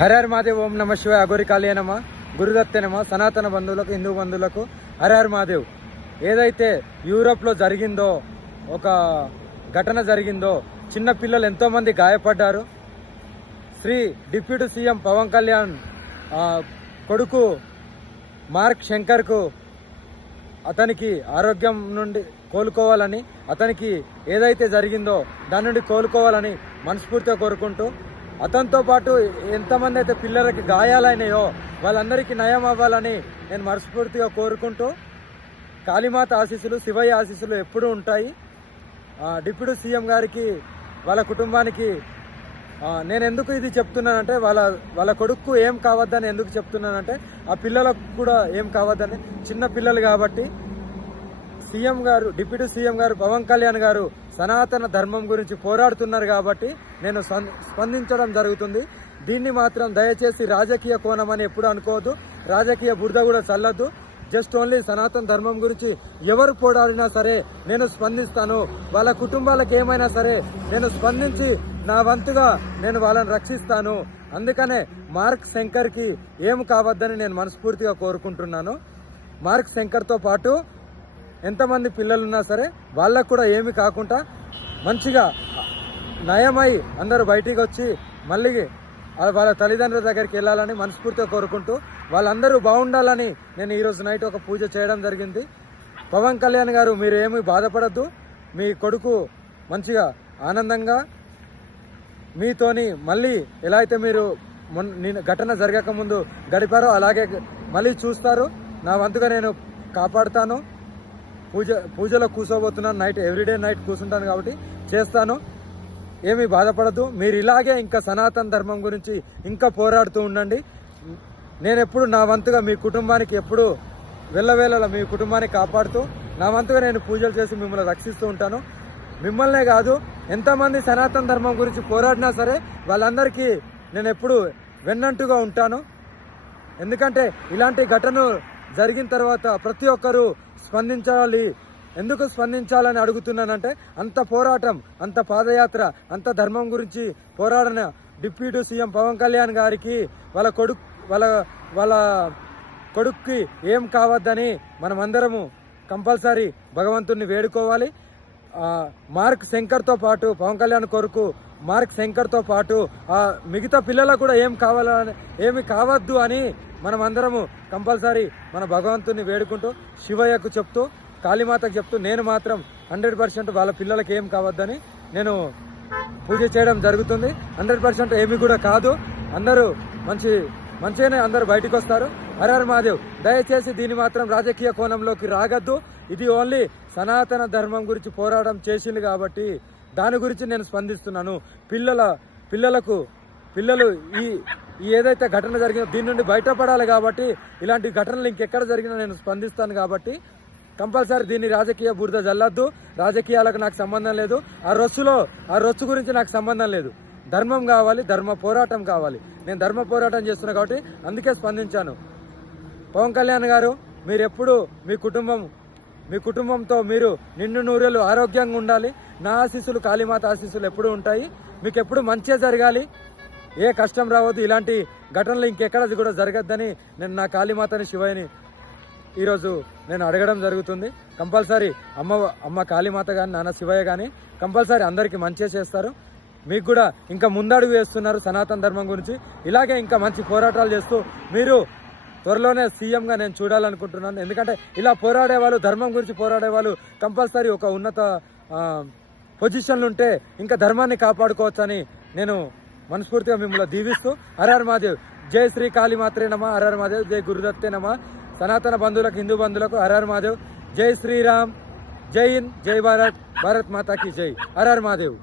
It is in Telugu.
హర హర మహాదేవ్. ఓం నమ శివాయ. అఘోరి కాళీ నమ, గురుదత్తే నమ. సనాతన బంధువులకు, హిందూ బంధువులకు హర హర మహాదేవ్. ఏదైతే యూరోప్లో జరిగిందో, ఒక ఘటన జరిగిందో, చిన్న పిల్లలు ఎంతోమంది గాయపడ్డారు. డిప్యూటీ సీఎం పవన్ కళ్యాణ్ కొడుకు మార్క్ శంకర్కు అతనికి ఆరోగ్యం నుండి కోలుకోవాలని, అతనికి ఏదైతే జరిగిందో దాని నుండి కోలుకోవాలని మనస్ఫూర్తిగా కోరుకుంటూ, అతనితో పాటు ఎంతమంది అయితే పిల్లలకి గాయాలైనాయో వాళ్ళందరికీ నయం అవ్వాలని నేను మనస్ఫూర్తిగా కోరుకుంటూ, కాళీమాత ఆశీస్సులు, శివయ్య ఆశీస్సులు ఎప్పుడూ ఉంటాయి. డిప్యూటీ సీఎం గారికి, వాళ్ళ కుటుంబానికి నేను ఎందుకు ఇది చెప్తున్నానంటే, వాళ్ళ కొడుకు ఏం కావద్దని ఎందుకు చెప్తున్నానంటే, ఆ పిల్లలకు కూడా ఏం కావద్దని. చిన్న పిల్లలు కాబట్టి సీఎం గారు, డిప్యూటీ సీఎం గారు పవన్ కళ్యాణ్ గారు సనాతన ధర్మం గురించి పోరాడుతున్నారు కాబట్టి నేను స్పందించడం జరుగుతుంది. దీన్ని మాత్రం దయచేసి రాజకీయ కోణం అని ఎప్పుడు అనుకోవద్దు, రాజకీయ బురద కూడా చల్లద్దు. జస్ట్ ఓన్లీ సనాతన ధర్మం గురించి ఎవరు పోరాడినా సరే నేను స్పందిస్తాను. వాళ్ళ కుటుంబాలకు ఏమైనా సరే నేను స్పందించి నా వంతుగా నేను వాళ్ళని రక్షిస్తాను. అందుకనే మార్క్ శంకర్కి ఏం కావద్దని నేను మనస్ఫూర్తిగా కోరుకుంటున్నాను. మార్క్ శంకర్తో పాటు ఎంతమంది పిల్లలున్నా సరే వాళ్ళకు కూడా ఏమి కాకుండా మంచిగా నయమై అందరూ బయటికి వచ్చి మళ్ళీ వాళ్ళ తల్లిదండ్రుల దగ్గరికి వెళ్ళాలని మనస్ఫూర్తిగా కోరుకుంటూ, వాళ్ళందరూ బాగుండాలని నేను ఈరోజు నైట్ ఒక పూజ చేయడం జరిగింది. పవన్ కళ్యాణ్ గారు, మీరు ఏమీ బాధపడద్దు. మీ కొడుకు మంచిగా ఆనందంగా మీతోని మళ్ళీ ఎలా అయితే మీరు ఘటన జరగకముందు గడిపారో అలాగే మళ్ళీ చూస్తారు. నా వంతుగా నేను కాపాడుతాను. పూజలో కూర్చోబోతున్నాను. నైట్ ఎవ్రీడే నైట్ కూర్చుంటాను కాబట్టి చేస్తాను. ఏమీ బాధపడద్దు. మీరు ఇలాగే ఇంకా సనాతన ధర్మం గురించి ఇంకా పోరాడుతూ ఉండండి. నేను ఎప్పుడు నా వంతుగా మీ కుటుంబానికి ఎప్పుడు వెళ్ళవేళలా మీ కుటుంబాన్ని కాపాడుతూ నా వంతుగా నేను పూజలు చేసి మిమ్మల్ని రక్షిస్తూ ఉంటాను. మిమ్మల్నే కాదు, ఎంతమంది సనాతన ధర్మం గురించి పోరాడినా సరే వాళ్ళందరికీ నేను ఎప్పుడు వెన్నంటుగా ఉంటాను. ఎందుకంటే ఇలాంటి ఘటన జరిగిన తర్వాత ప్రతి ఒక్కరూ స్పందించాలి. ఎందుకు స్పందించాలని అడుగుతున్నానంటే, అంత పోరాటం, అంత పాదయాత్ర, అంత ధర్మం గురించి పోరాడిన డిప్యూటీ సీఎం పవన్ కళ్యాణ్ గారికి వాళ్ళ కొడుక్కి ఏం కావద్దని మనమందరము కంపల్సరీ భగవంతుణ్ణి వేడుకోవాలి. మార్క్ శంకర్తో పాటు, పవన్ కళ్యాణ్ కొడుకు మార్క్ శంకర్తో పాటు మిగతా పిల్లలకు కూడా ఏమి కావద్దు అని మనమందరము కంపల్సరీ మన భగవంతుని వేడుకుంటూ, శివయ్యకు చెప్తూ, కాళీమాతకు చెప్తూ, నేను మాత్రం 100% వాళ్ళ పిల్లలకి ఏం కావద్దని నేను పూజ చేయడం జరుగుతుంది. 100% ఏమి కూడా కాదు. అందరూ మంచిగానే అందరూ బయటకు వస్తారు. హర హర మహాదేవ్. దయచేసి దీన్ని మాత్రం రాజకీయ కోణంలోకి రాగద్దు. ఇది ఓన్లీ సనాతన ధర్మం గురించి పోరాటం చేసింది కాబట్టి దాని గురించి నేను స్పందిస్తున్నాను. పిల్లలు ఈ ఏదైతే ఘటన జరిగిందో దీని నుండి బయటపడాలి కాబట్టి, ఇలాంటి ఘటనలు ఇంకెక్కడ జరిగినా నేను స్పందిస్తాను కాబట్టి కంపల్సరీ దీన్ని రాజకీయ బురద జల్లద్దు. రాజకీయాలకు నాకు సంబంధం లేదు. ఆ రొచ్చు గురించి నాకు సంబంధం లేదు. ధర్మం కావాలి, ధర్మ పోరాటం కావాలి. నేను ధర్మ పోరాటం చేస్తున్నా కాబట్టి అందుకే స్పందించాను. పవన్ కళ్యాణ్ గారు, మీరు ఎప్పుడు మీ కుటుంబంతో మీరు నిండు నూరేళ్ళు ఆరోగ్యంగా ఉండాలి. నా ఆశీస్సులు, కాళీమాత ఆశీస్సులు ఎప్పుడు ఉంటాయి. మీకు ఎప్పుడు మంచిగా జరగాలి, ఏ కష్టం రావద్దు. ఇలాంటి ఘటనలు ఇంకెక్కడ కూడా జరగద్దని నేను నా కాళీమాతని, శివయ్యని ఈరోజు నేను అడగడం జరుగుతుంది. కంపల్సరీ అమ్మ కాళీమాత కానీ, నాన్న శివయ్య కానీ కంపల్సరీ అందరికీ మంచిగా చేస్తారు. మీకు కూడా ఇంకా ముందడుగు వేస్తున్నారు సనాతన ధర్మం గురించి. ఇలాగే ఇంకా మంచి పోరాటాలు చేస్తూ మీరు త్వరలోనే సీఎంగా నేను చూడాలనుకుంటున్నాను. ఎందుకంటే ఇలా పోరాడేవాళ్ళు, ధర్మం గురించి పోరాడేవాళ్ళు కంపల్సరీ ఒక ఉన్నత పొజిషన్లు ఉంటే ఇంకా ధర్మాన్ని కాపాడుకోవచ్చని నేను మనస్ఫూర్తిగా మిమ్మల్ని దీవిస్తూ, హర హర మహాదేవ్. జై శ్రీ కాళీమాత్రే నమ. హర హర మహాదేవ్. జై గురుదత్తే నమ. సనాతన బంధువులకు, హిందూ బంధువులకు హర హర మహాదేవ్. జై శ్రీరామ్. జై హింద్. జై భారత్. భారత్ మాతాకి జై. హర హర మహాదేవ్.